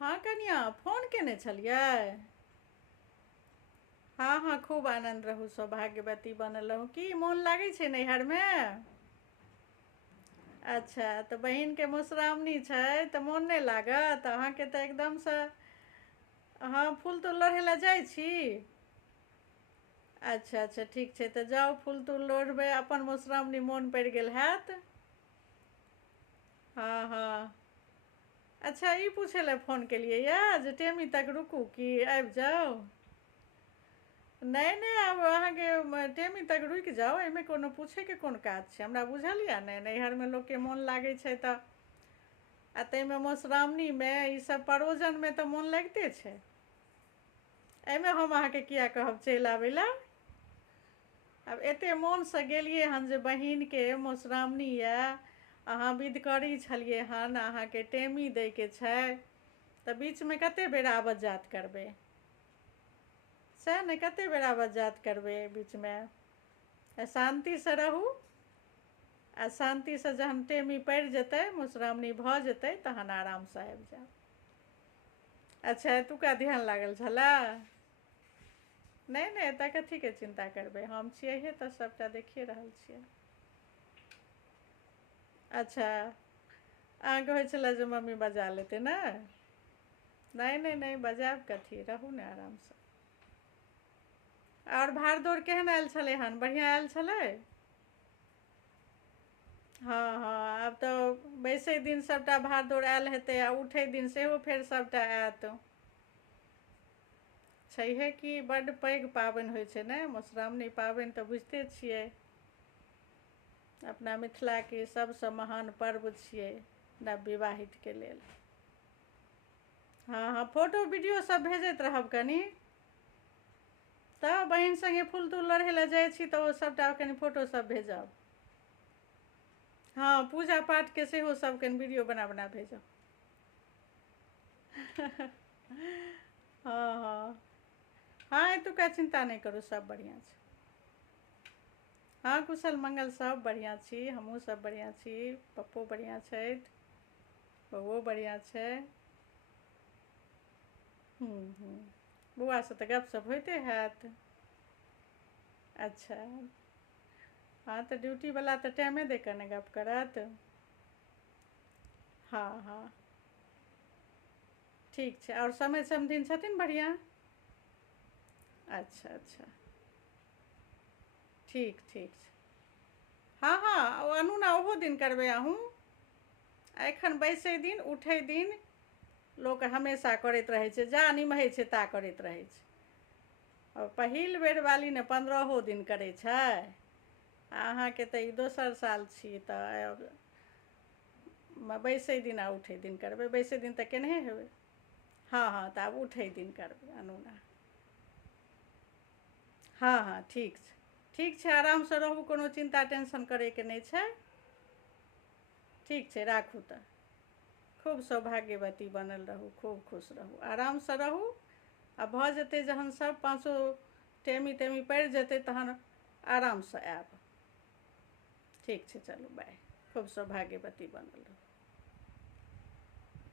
हाँ कनिया फोन केने छलियै। हाँ हाँ खूब आनंद रहू, सौभाग्यवती बनल रहू। की मोन लागै छै नैहरमे? अच्छा तऽ बहिनके मधुश्रावणी छै तऽ मोन नहि लागत अहाँके? तऽ एकदमसँ हाँ फूल तूल लोढ़ै लए जाइ छी? अच्छा अच्छा ठीक छै, तऽ जाउ फूल तूल लोढ़बै। अपन मधुश्रावणी मोन पड़ि गेल हैत। हाँ हाँ। अच्छा ई पूछै लए फ़ोन केलियै यऽ जे टेमी तक रुकू कि आबि जाउ? नहीं नहीं आब अहाँके टेमी तक रुकि जाउ, एहिमे कोनो पूछैके कोन काज छै? हमरा बुझल यऽ ने नैहरमे लोकके मोन लागै छै तऽ आ ताहिमे मधुश्रावणीमे ईसब परोजनमे तऽ मोन लगिते छै। एहिमे हम अहाँके किया कहब चलि आबै लए? आब एतेक मोनसँ गेलियै हन जे बहिनके मधुश्रावणी यऽ, अहाँ विध करै छलियै हन, अहाँके टेमी दैके छै, तऽ बीचमे कतेक बेर आबऽ जात करबै? सएह ने, कतेक बेर आबऽ जात करबै बीचमे? शान्तिसँ रहू, आ शान्तिसँ जहन टेमी पड़ि जेतै, मधुश्रावणी भऽ जेतै, तहन आरामसँ आबि जायब। अच्छा एतुका ध्यान लागल छलए? नहीं नहीं एतऽ कथीके चिन्ता करबै, हम छियैहे तऽ सबटा देखिए रहल छियै। अच्छा अहाँके होइ छलै जे मम्मी बजा लेतै ने? नहीं नहीं नहीं बजायब कथी, रहू ने आरामसँ। और भाड़ दौड़ केहन आयल छलै हन? बढ़िआँ आयल छलै? हाँ हाँ आब तऽ बैसै दिन सबटा भाड़ दौड़ आयल हेतै, आ उठै दिन सेहो फेर सबटा आयत। छैहे कि बड्ड पैघ पाबनि होइ छै ने मधुश्रावणी पाबनि, तऽ बुझिते छियै अपना मिथिलाके सबसँ महान पर्व छियै नवविवाहितके लेल। हाँ हाँ फोटो वीडियो सब भेजैत रहब कनि। तऽ बहिन सङ्गे फूल तूल लोढ़ै लए जाइ छी तऽ ओ सबटा कनि फोटो सब भेजब। हाँ पूजा पाठके सेहो सब कनि वीडियो बना बना भेजब। हाँ हाँ हाँ एतुका चिन्ता नहीं करू, सब बढ़िआँ छै। हाँ कुशल मंगल सब बढ़िआँ छी, हमहूँ सब बढ़िआँ छी, पप्पो बढ़िआँ छथि, बौओ बढ़िआँ छै। बौआसँ तऽ गपशप होइते हैत? अच्छा हाँ तऽ ड्यूटीवला तऽ टाइमे दे कऽ ने गप करत। हाँ हाँ ठीक छै। और समय समधिन छथिन बढ़िआँ? अच्छा अच्छा ठीक ठीक छै। हाँ हाँ अनूना ओहो दिन करबै अहूँ। एखन बैसै दिन उठै दिन लोक हमेशा करैत रहै छै, जा निमहै छै ता करैत रहै छै। और पहिल बेर वाली ने 15 दिन करै छै, अहाँके तऽ ई दोसर साल छी तऽ बैसै दिन आ उठै दिन करबै। बैसै दिन तऽ केनहे हेबै। हाँ हाँ तऽ आब उठै दिन करबै अनूना। हाँ हाँ ठीक छै ठीक छै, आरामसँ रहू, कोनो चिन्ता टेंशन करैके नहि छै। ठीक छै राखू तऽ। खूब सौभाग्यवती बनल रहू, खूब खुश रहू, आरामसँ रहू। आ भऽ जेतै जहन सब पाँचो टेमी तेमी पड़ि जेतै तहन आरामसँ आयब। ठीक छै चलू बाय, खूब सौभाग्यवती बनल रहू।